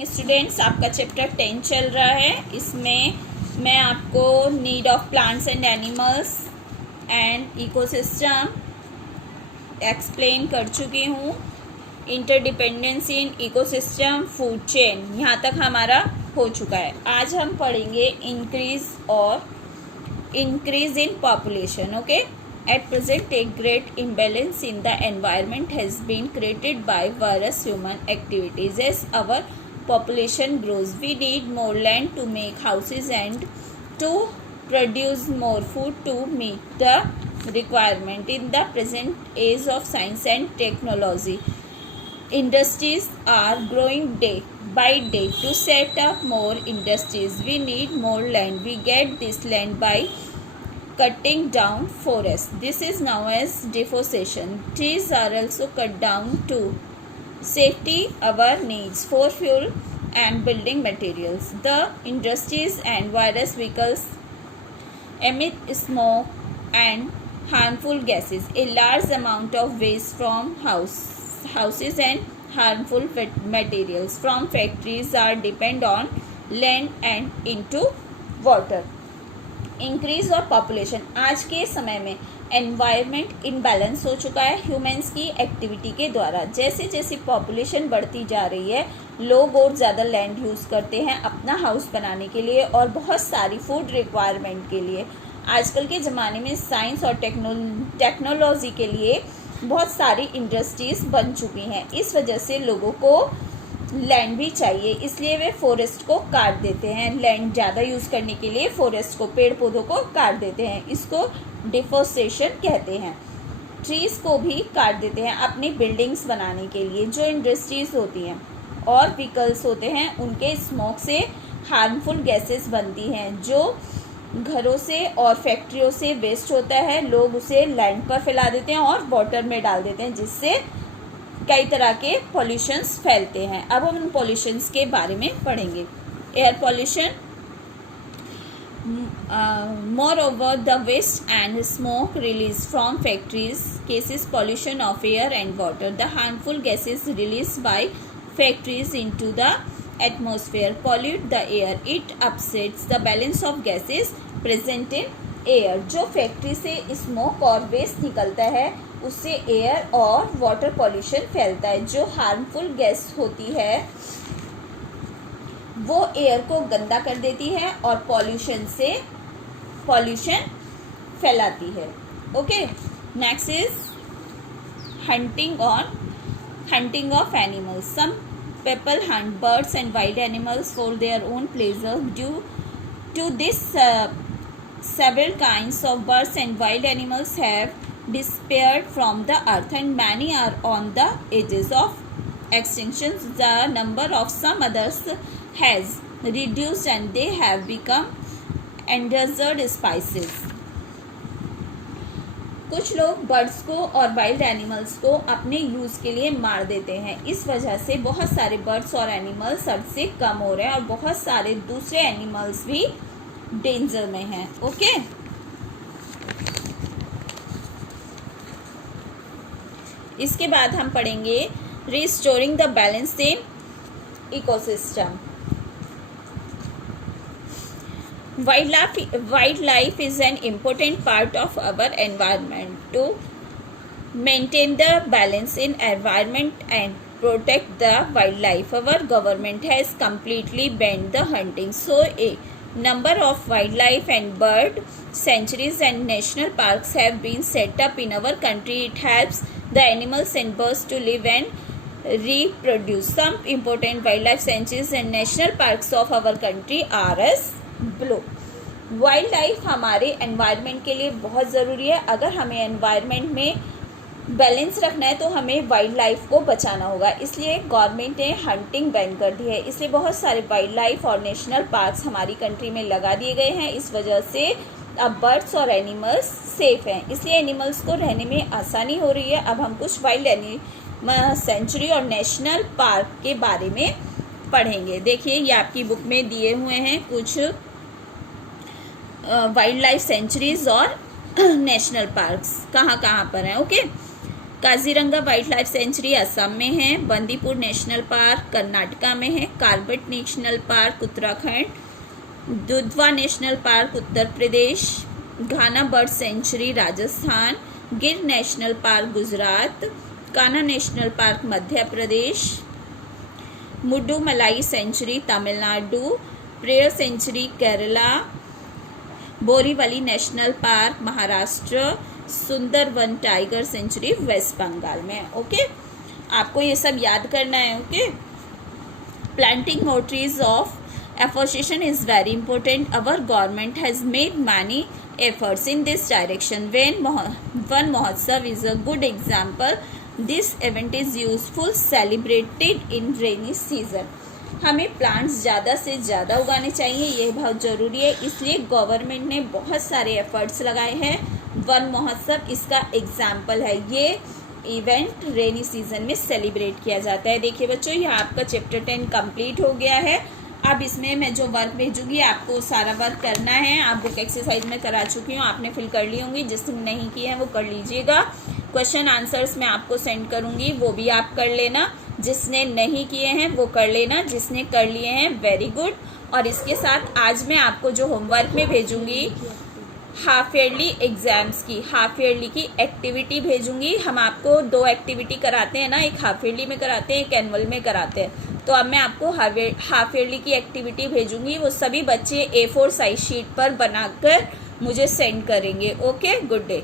Morning students, आपका chapter 10 चल रहा है। इसमें मैं आपको need of plants and animals and ecosystem explain कर चुकी हूँ। Interdependency in ecosystem, food chain, यहाँ तक हमारा हो चुका है। आज हम पढ़ेंगे increase in population. Okay, at present a great imbalance in the environment has been created by various human activities. As our population grows, we need more land to make houses and to produce more food to meet the requirement. In the present age of science and technology, industries are growing day by day. To set up more industries, we need more land. We get this land by cutting down forests. This is known as deforestation. Trees are also cut down to safety our needs for fuel and building materials. The industries and various vehicles emit smoke and harmful gases. A large amount of waste from houses and harmful materials from factories are depend on land and into water. Increase of population, आज के समय में environment imbalance हो चुका है humans की activity के द्वारा। जैसे जैसे पॉपुलेशन बढ़ती जा रही है, लोग और ज़्यादा लैंड यूज़ करते हैं अपना हाउस बनाने के लिए और बहुत सारी फूड रिक्वायरमेंट के लिए। आजकल के ज़माने में साइंस और टेक्नोलॉजी के लिए बहुत सारी इंडस्ट्रीज़ बन चुकी हैं। इस वजह से लोगों को लैंड भी चाहिए, इसलिए वे फॉरेस्ट को काट देते हैं। लैंड ज़्यादा यूज़ करने के लिए फॉरेस्ट को, पेड़ पौधों को काट देते हैं। इसको डिफोरेस्टेशन कहते हैं। ट्रीज़ को भी काट देते हैं अपनी बिल्डिंग्स बनाने के लिए। जो इंडस्ट्रीज़ होती हैं और व्हीकल्स होते हैं, उनके स्मोक से हार्मफुल गैसेस बनती हैं। जो घरों से और फैक्ट्रियों से वेस्ट होता है, लोग उसे लैंड पर फैला देते हैं और वाटर में डाल देते हैं, जिससे कई तरह के पॉल्यूशंस फैलते हैं। अब हम उन पॉल्यूशंस के बारे में पढ़ेंगे। Air pollution, moreover the waste and smoke released from factories causes pollution of air and water. The harmful gases released by factories into the atmosphere pollute the air. It upsets the balance of gases present in air. जो factory से smoke और waste निकलता है, उससे air और water pollution फैलता है। जो हार्मफुल गैस होती है वो एयर को गंदा कर देती है और पॉल्यूशन फैलाती है। Okay, next is hunting of animals. Some people hunt birds and wild animals for their own pleasure. Due to this, several kinds of birds and wild animals have disappeared from the earth and many are on the edges of extinction. The number of some others has reduced and they have become endangered species. कुछ लोग birds को और wild animals को अपने use के लिए मार देते हैं। इस वजह से बहुत सारे बर्ड्स और एनिमल्स अर्थ से कम हो रहे हैं और बहुत सारे दूसरे एनिमल्स भी डेंजर में हैं। ओके, इसके बाद हम पढ़ेंगे restoring the balance in ecosystem. Wildlife is an important part of our environment. To maintain the balance in environment and protect the wildlife, our government has completely banned the hunting. So a number of wildlife and bird sanctuaries and national parks have been set up in our country. It helps the animals and birds to live and reproduce. Some important wildlife sanctuaries and national parks of our country are as below. Wild life हमारे environment के लिए बहुत ज़रूरी है। अगर हमें environment में balance रखना है तो हमें वाइल्ड लाइफ को बचाना होगा। इसलिए गवर्नमेंट ने हंटिंग बैन कर दी है। इसलिए बहुत सारे वाइल्ड लाइफ और नेशनल पार्क्स हमारी कंट्री में लगा दिए गए हैं। इस वजह से अब बर्ड्स और एनिमल्स सेफ हैं, इसलिए एनिमल्स को रहने में आसानी हो रही है। अब हम कुछ वाइल्ड एनिमल सेंचुरी और नेशनल पार्क के बारे में पढ़ेंगे। देखिए, ये आपकी बुक में दिए हुए हैं कुछ वाइल्ड लाइफ सेंचुरीज और नेशनल पार्क्स कहाँ कहाँ पर हैं। Okay, Kaziranga wild life sanctuary Assam में है, बंदीपुर नेशनल पार्क कर्नाटका में है, Corbett national park Uttarakhand, Dudhwa national park Uttar Pradesh, Ghana bird sanctuary Rajasthan, Gir national park Gujarat, Kanha national park Madhya Pradesh, Mudumalai sanctuary Tamil Nadu, Periyar sanctuary Kerala, Borivali national park Maharashtra, Sundarban tiger sanctuary West Bengal में। ओके, आपको ये सब याद करना है। Okay, planting more trees of afforestation is very important. Our government has made many efforts in this direction. Van Mahotsav is a good example. This event is useful, celebrated in rainy season. हमें plants ज़्यादा से ज़्यादा उगाने चाहिए, ये बहुत ज़रूरी है, इसलिए गवर्नमेंट ने बहुत सारे एफर्ट्स लगाए हैं। वन महोत्सव इसका एग्जाम्पल है। ये इवेंट रेनी सीजन में सेलिब्रेट किया जाता है। देखिए बच्चों, यहाँ आपका चैप्टर 10 कंप्लीट हो गया है। अब इसमें मैं जो वर्क भेजूंगी आपको सारा वर्क करना है। आप बुक एक्सरसाइज में करा चुकी हूँ, आपने फिल कर ली होंगी। जिसने नहीं किया है वो कर लीजिएगा। क्वेश्चन आंसर्स मैं आपको सेंड करूँगी, वो भी आप कर लेना। जिसने नहीं किए हैं वो कर लेना, जिसने कर लिए हैं वेरी गुड। और इसके साथ आज मैं आपको जो होमवर्क में भेजूंगी हाफ ईयरली एग्जाम्स की, हाफ ईयरली की एक्टिविटी भेजूंगी। हम आपको 2 एक्टिविटी कराते हैं ना, एक हाफ ईयरली में कराते हैं, एक एनुअल में कराते हैं। तो अब मैं आपको हाफ ईयरली की एक्टिविटी भेजूंगी, वो सभी बच्चे A4 साइज शीट पर बनाकर मुझे सेंड करेंगे। Okay, good day.